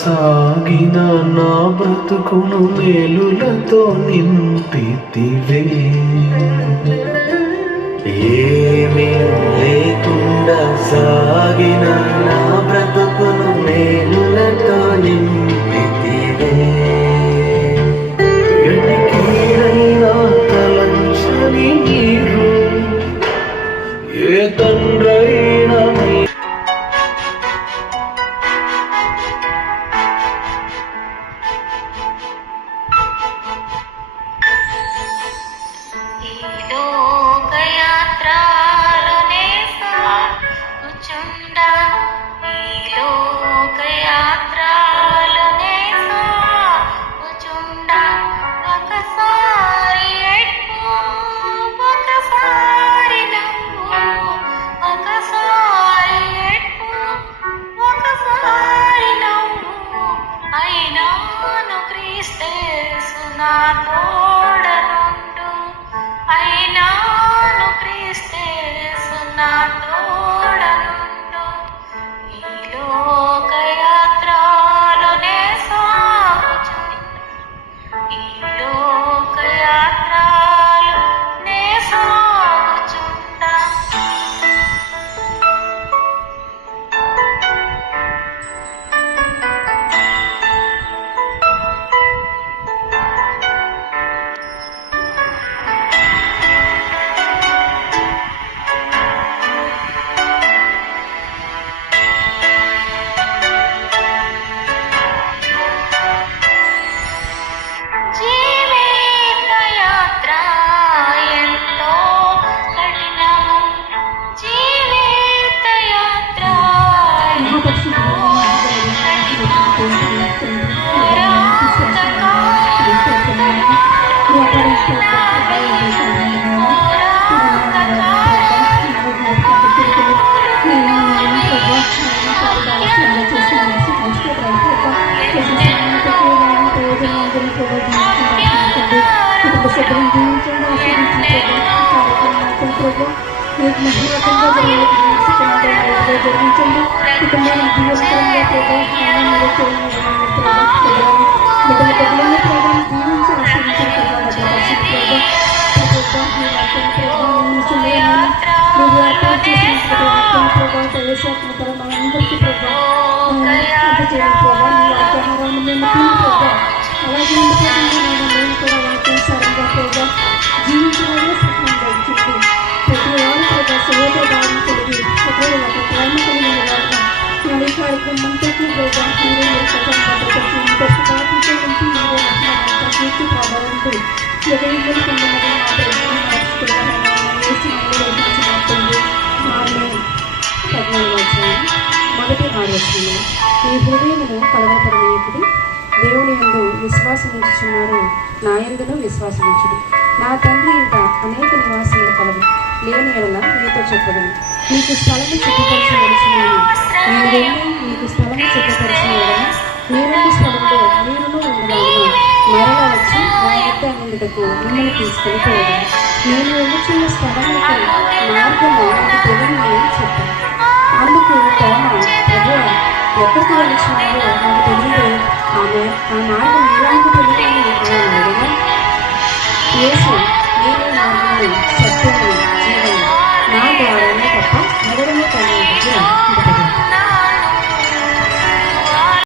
సాగిన నా బ్రతుకును మేలులతో నింపితివే, ఏమీ లేకుండా సాగిన నా బ్రతుకును మేలులతో నింపితివే. ఎటికైనా తలంచని నీరు ఏ తండ్రైనా ఈ హృదయమును కలవరపడనీయకుడి, దేవుని యందు విశ్వాసముంచుచున్నారు, నా యందును విశ్వాసముంచుడి. నా తండ్రి ఇంట అనేక నివాసములు కలవు, లేని ఎడల మీతో చెప్పదను. మీకు స్థలము సిద్ధపరిచి నడుచున్నాను. నేను వెళ్ళి మీకు స్థలము సిద్ధపరిచిన ఎడల మీరుండి స్థలంలో మీరును ఉండలాగున మరలా వచ్చి నా యొద్ద నుండుటకు మిమ్మల్ని తీసుకొని పోవడం. నేను వెళ్ళుచున్న స్థలములకు మార్గము తెలియని చెప్పాను. అందుకు తోమ, ప్రభువా, ఎక్కడికి వెళ్ళుచున్నారో నాకు తెలియదు, ఆమె ఆ మార్గం ఎలాంటిది